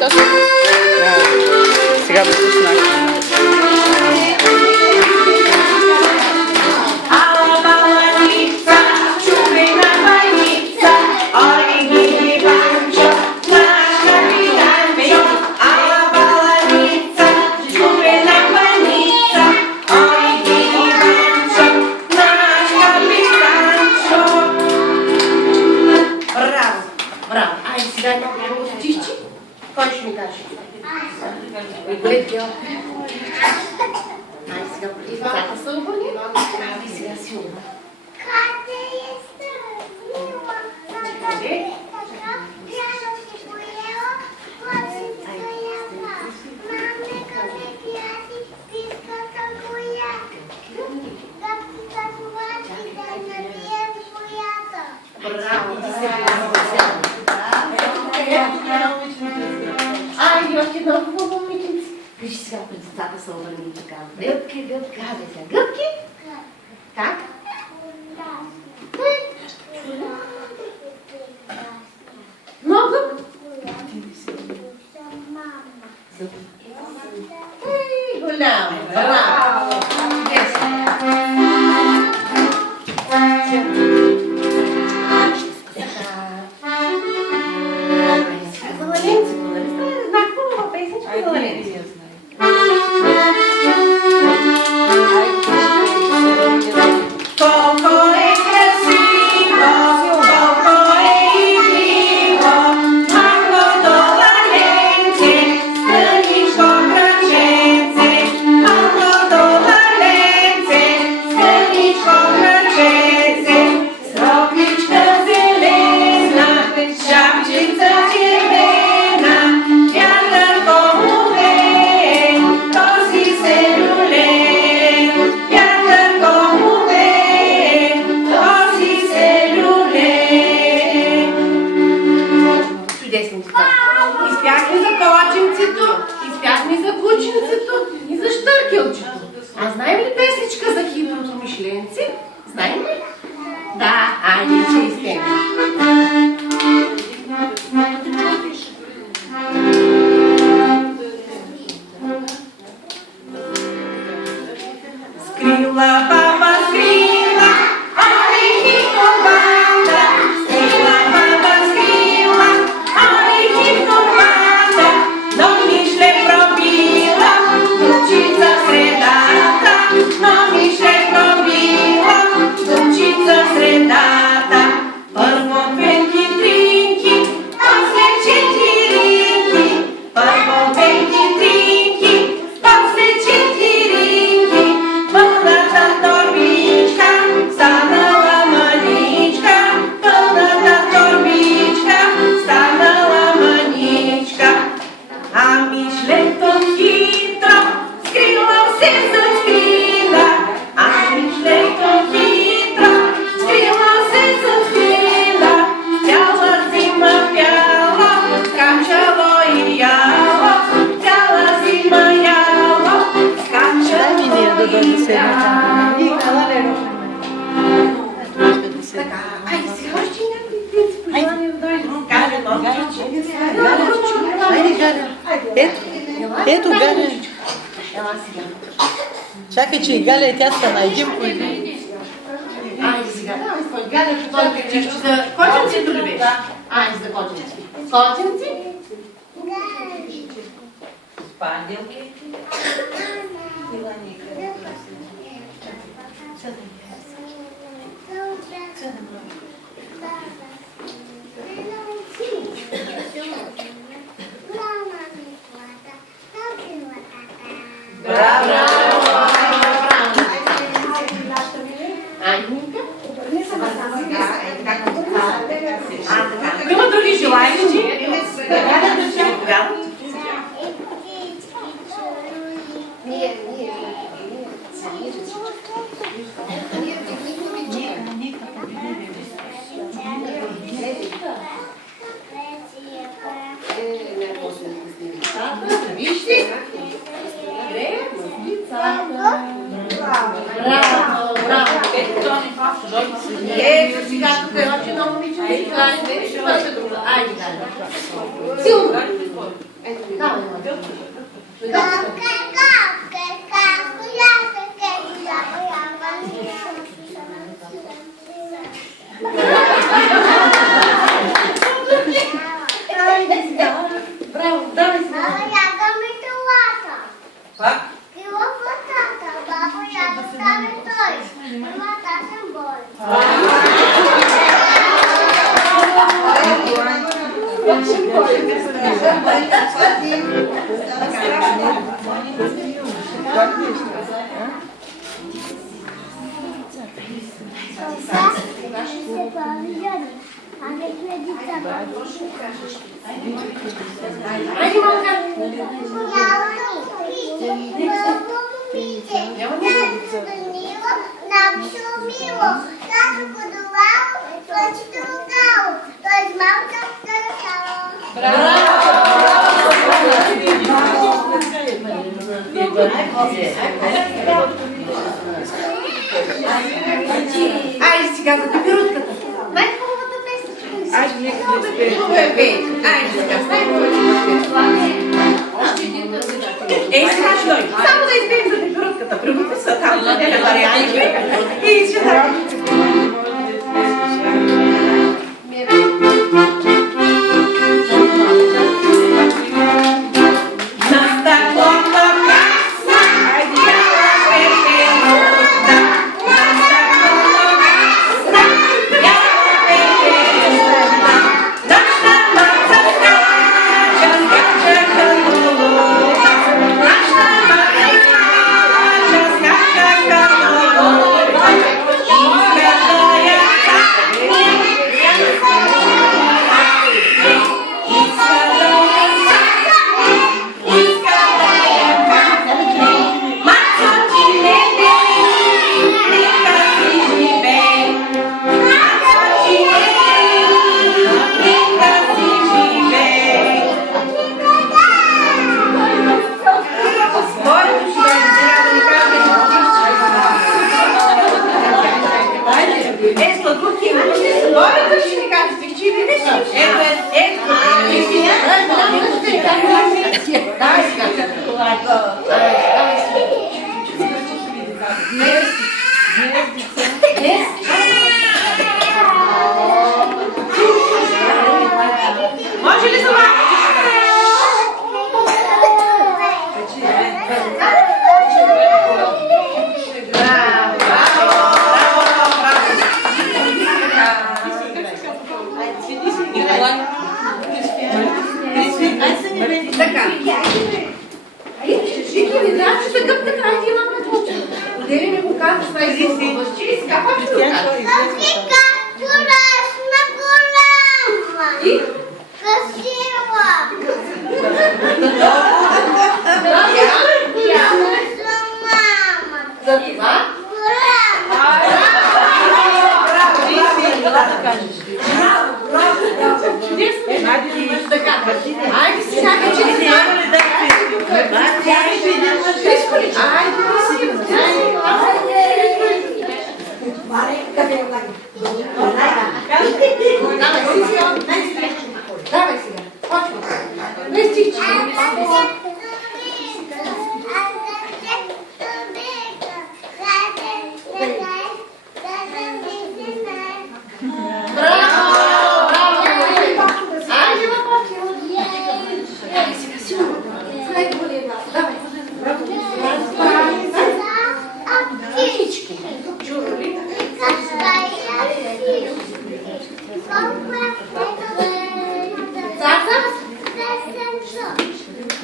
Точно. Да. Сега да слушнах. Виж сега пред децата са обърнали така. Гъбки, гъбки. Казвай сега. Гъбки? Как? Много? Голямо. Браво. Изпяхме за калаченцето, изпяхме за кученцето и за щъркелчето. А знаем ли песничка за хитрото мишленце? Знаем ли? Да, айде, че изпеем. Скрила баба, скрила, ай хитро банда. Скрила баба, скрила, ай хитро банда. Но мишле пробила, ключица в средата. Но мишле пробила, ключица в средата. Първо пенки, тринки, после четиринки. Първо пенки, тринки, после четиринки. Пълната торбичка станала маничка, пълната торбичка станала маничка. А мишлето хитро скрило се зад скрила, а мишлето хитро скрило се зад скрила. Цяла зима пяло, скачало и яло, цяла зима яло, скачало и яло. Айде сега още някакви принцип пожелания да дойдем. Айде, Галя. Ето, Галя. Ела сега. Чакай, че и Галя и тя стана един по един. Айде сега, давай с той. Галя, че той кричи за коченци ли беше? Айде за коченци. Коченци? Панделки. Има други желаещи? Вижте! Браво, браво! Ето сега тук е много момиче. Айде, Галя. Силно! Браво, давай сега. Пак? Айде, малка. Айде сега за пепирутката. Най-хубавата песенка. Айде, нека да изпеем. Айде сега, още един да се ей, сега ще дойде. Само да изпеем за пепирутката. Приготви са там, за да варианти. И ще да. Може ли сама? Така. Жики, не трябва, че се гъпне край ти имам на Отдели ми го казва, това е възчи ли сега, пак ще го кажа? И? За това? Айде си чакай, че не няма ли да давай сега, почва. Не стичи.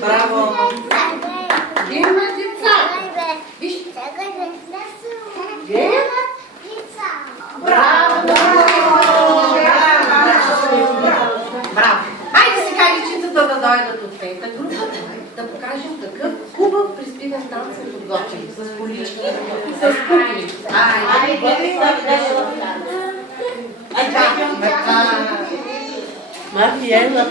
Браво! Има деца! Виж! Браво! Браво! Айде сега дечицата да дойдат от пета група, да покажем такъв хубав приспивен танц е подготвен с полички и с кукли. Айде! Мафиела.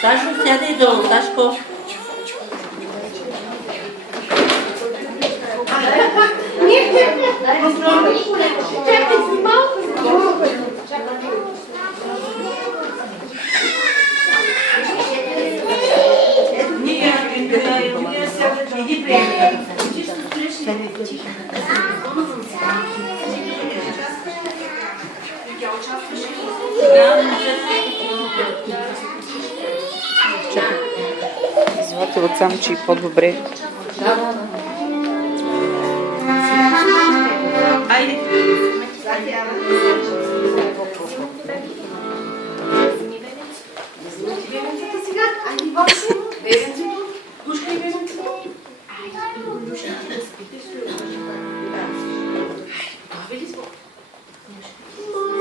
Сашо, сядай долу, Сашко. Чакай си малко. Златоват само, че и по-добре. Айде. Бебенцата сега. Айде, Васи. Бебенцето. Душка и бебенцето.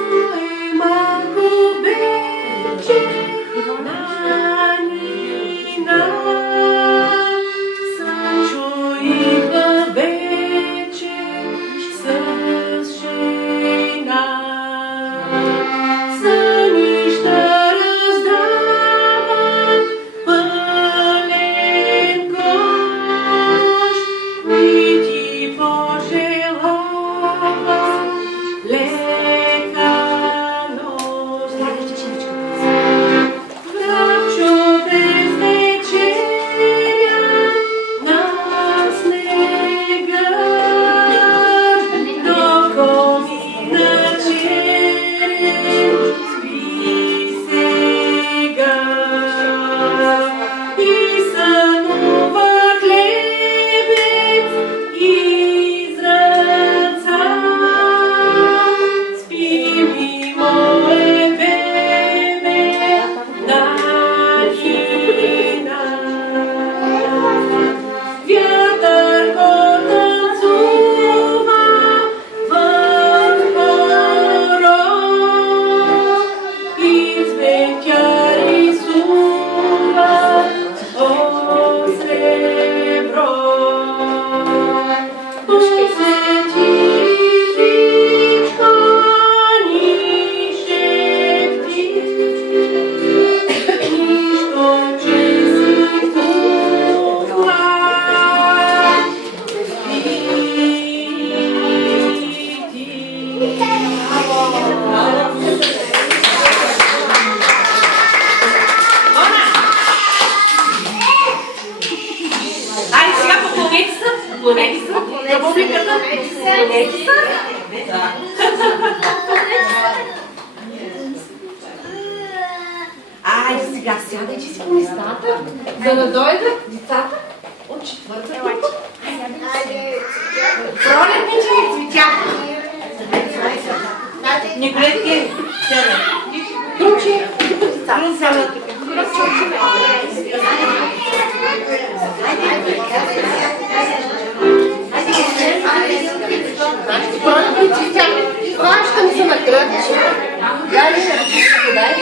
Мое малко бебче, Нанина, Санчо идва вече с жена. Сънища раздава пълен кош, и ти пожелава лека нощ. Врачо без вечеря на снега, до комина черен спи сега. И сънува хлебец из ръца. Спи ми, мое бебе, Нанина. Вятър потанцува в хоров и цветя рисува от сребро. Посвети личко ни шепти, нищо, че си тухла. Айде сега поклонете се. Поклонете се. На публиката. Поклонете се. Айде сега сядайте си по местата, за да дойдат децата от четвърта група. Пролетните ви цветя. Николетки, сядай. Кручи, деца. Пролетни цветя. Това ще ми се накръчи. Дали ръчичка подай.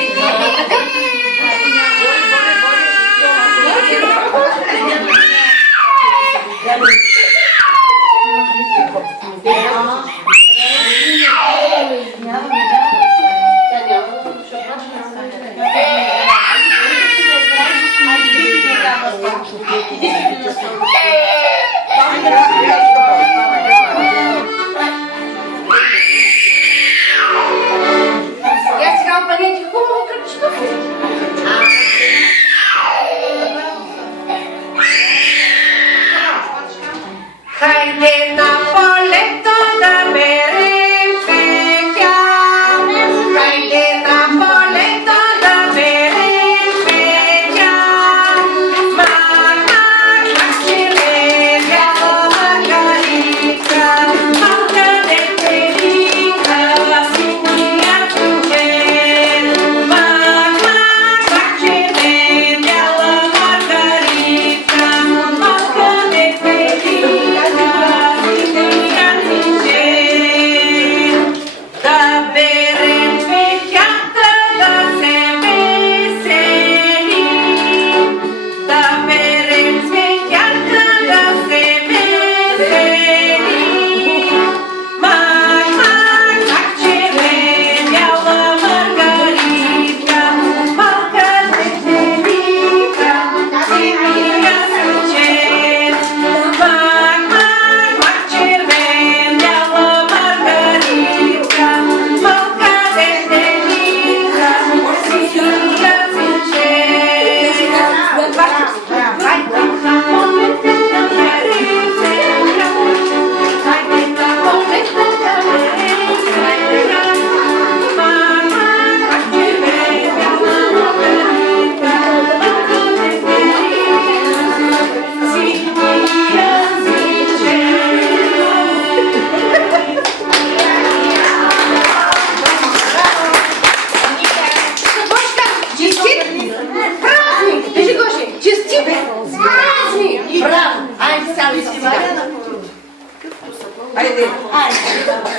Айде.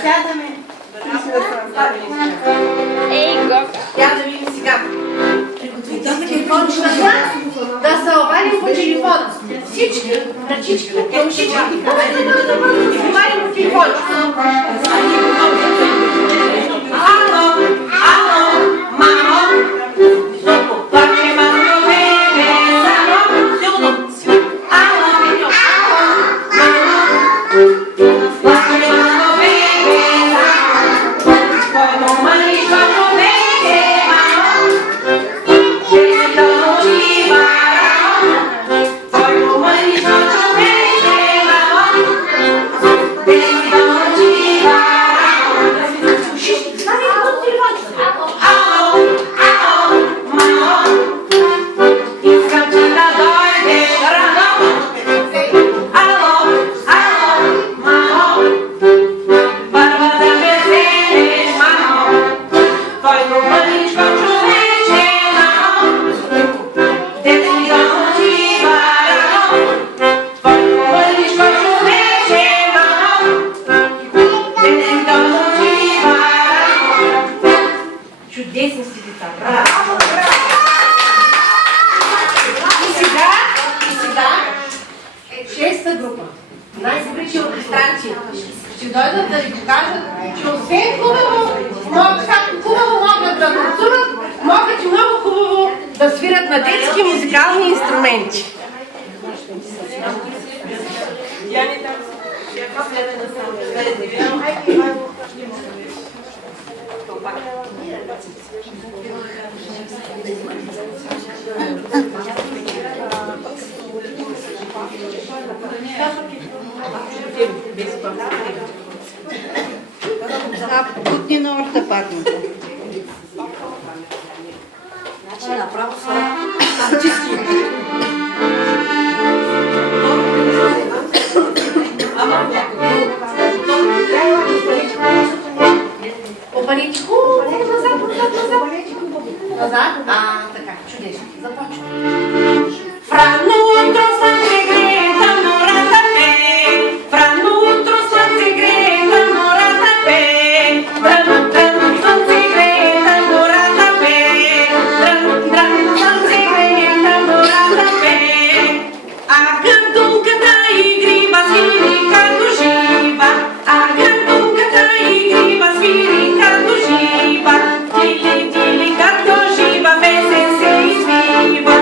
Сядаме. Ей, го! Я да видим сега. Да се обадим по телефона. Всички, ръчички, кълшички. Обадим по телефона. Ало, ало, мамо, плаче мамо, бебе, само, силно. Ало, мамо, плаче мамо, бебе, само, твоето мъничко бебе, мамо, дето очива рамо, твоето мъничко бебе, мамо, дето очива рамо. Ало, ало, мамо, искам ти да дойдеш рано. Ало, ало, мамо, първа да ме вземеш, мамо, твоето мъничко човече, мамо, дето ми да отива рано. Твоето мъничко човече, мамо, дето ми да отива рано. Чудесни сте деца, браво! И сега, шеста група. Най-добрите оркестранти ще дойдат да ви покажат, че освен хубаво могат да танцуват, могат и много хубаво да свират на детски музикални инструменти. Путни на ортопарната. Значи направо са Обалите хубаво, назад. Така, чудесно. Започваме. Франно утро слънце грее, мората пее. Франно утро слънце грее, мората пее. Дрън, дрън, слънце грее, мората пее. Дрън, дрън, слънце грее, мората пее. А гърдунката игрива свири като жива. А гърдунката игрива свири като жива. Тили, тили, като жива, песен се извива.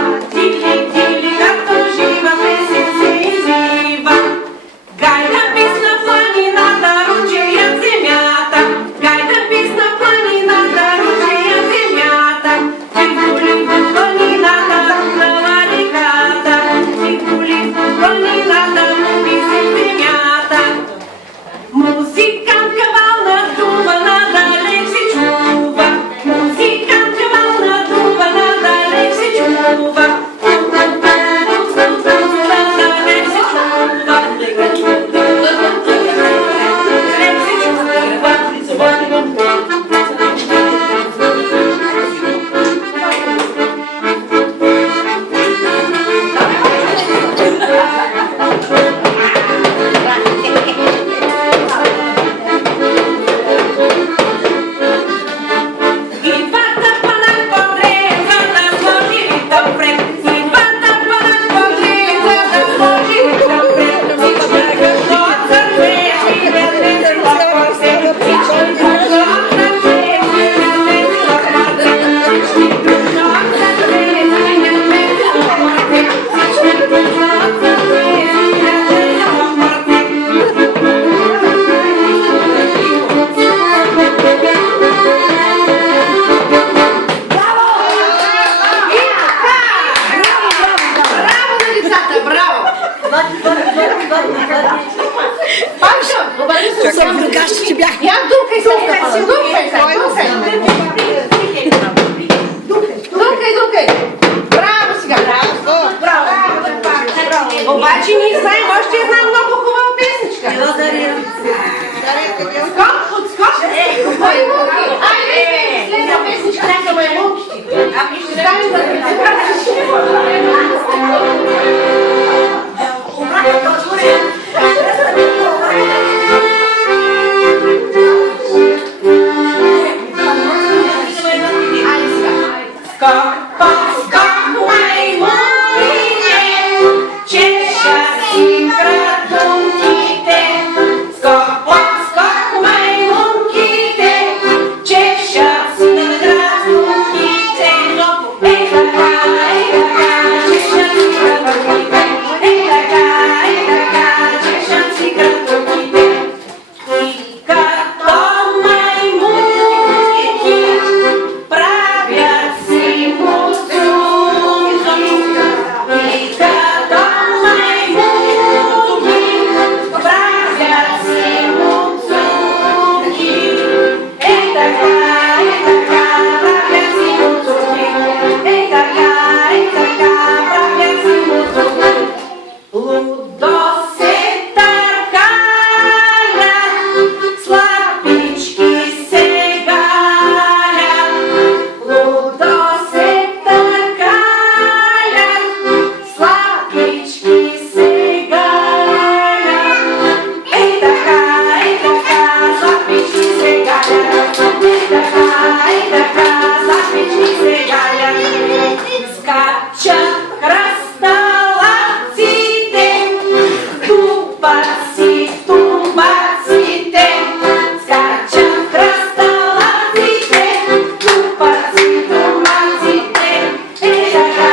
Скок, подскок, маймунине, чешат си градунките. Скок, подскок, маймунките, чешат си градунките. Ей така, чешат си градунките. Ей така, чешат си градунките. И като маймунки правят си муцунки. И като маймунки правят си муцунки. Ей така, правят си муцунки. Ей така, правят си муцунки. Лудо се търкалят, слабички се галят. Лудо се търкалят, слабички се галят. Ей така, слабички се галят. Ей така, слабички се галят. Скачат хръсталаците, тупат си тумбаците. Скачат хръсталаците, тупат си тумбаците. Ей така,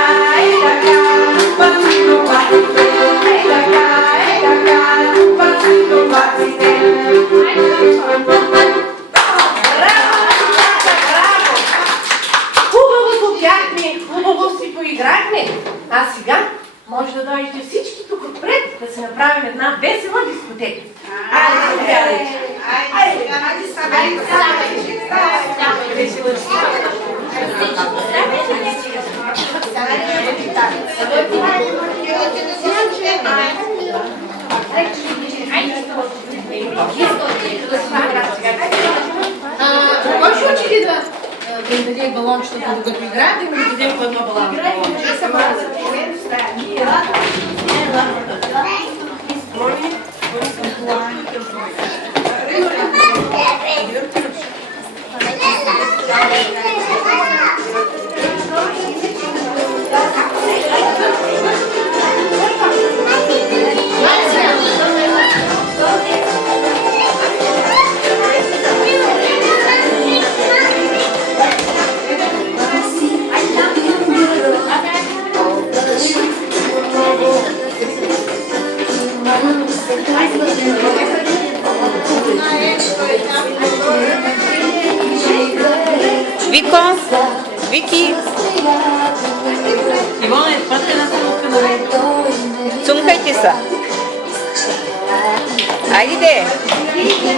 тупат си тумбаците. Ей така, тупат си тумбаците. Браво! Хубаво попяхме, хубаво си поиграхме. А сега може да дойдете всички тук отпред да си направим една весела дискотека. Айде, заповядайте. Кой ще отиде да им даде балончета, докато играят, да им дадем по едно Вико, Вики, Иване, пътя на сумка на цумкайте се. Айде! Вики,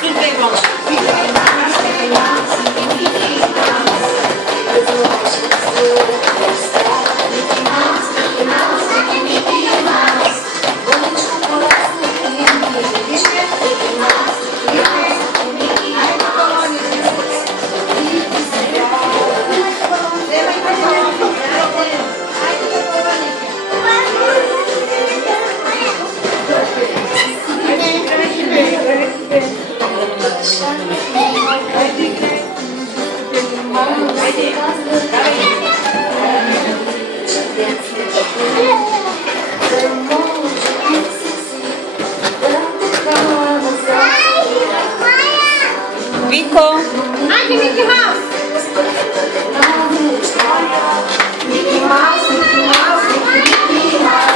сумка Иване. Вико, Айде, Мики Маус!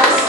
Айде,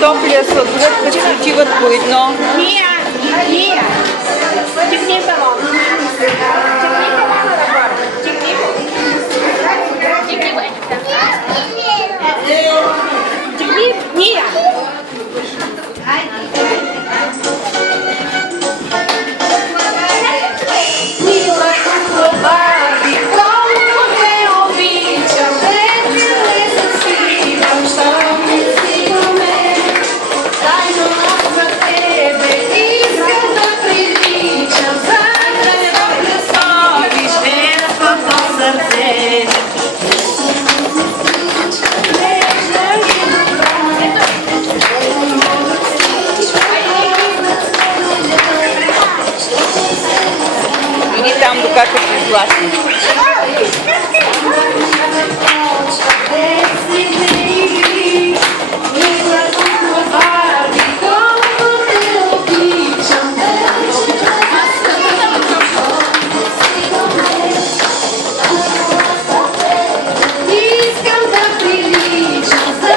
топлия сладолед, като се отиват по едно. Мила кукла Барби, колко те обичам, вече не заспивам, щом не стигаме. Тайно за тебе искам да приличам, за да сториш детското сърце. Нежна и добра. Иди там, докато се изгласни. Искам да приличам, за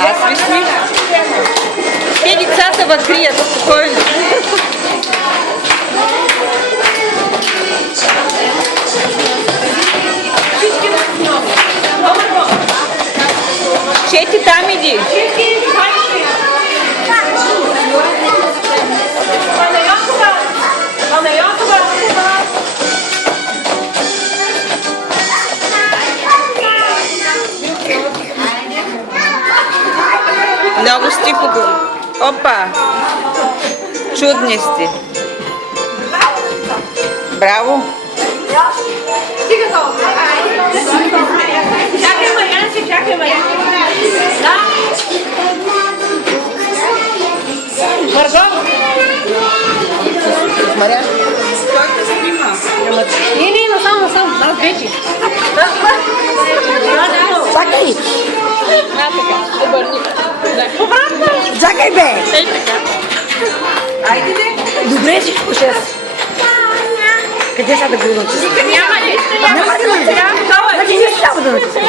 Аз мисля, те децата въкрият спокойно. Чети там иди. Много сте хубави. Опа! Чудни сте. Браво! Чакай, Мария. Да. Марго. Мария. Той да снима. Не, насам. Аз вече. Чакай! На така. Обърни. Обратно. Чакай, бе! Ей така. Айде де! Добре, всичко ще. Къде са да го научиш? Няма нищо. Няма да научиш. Значи нищо няма да научиш.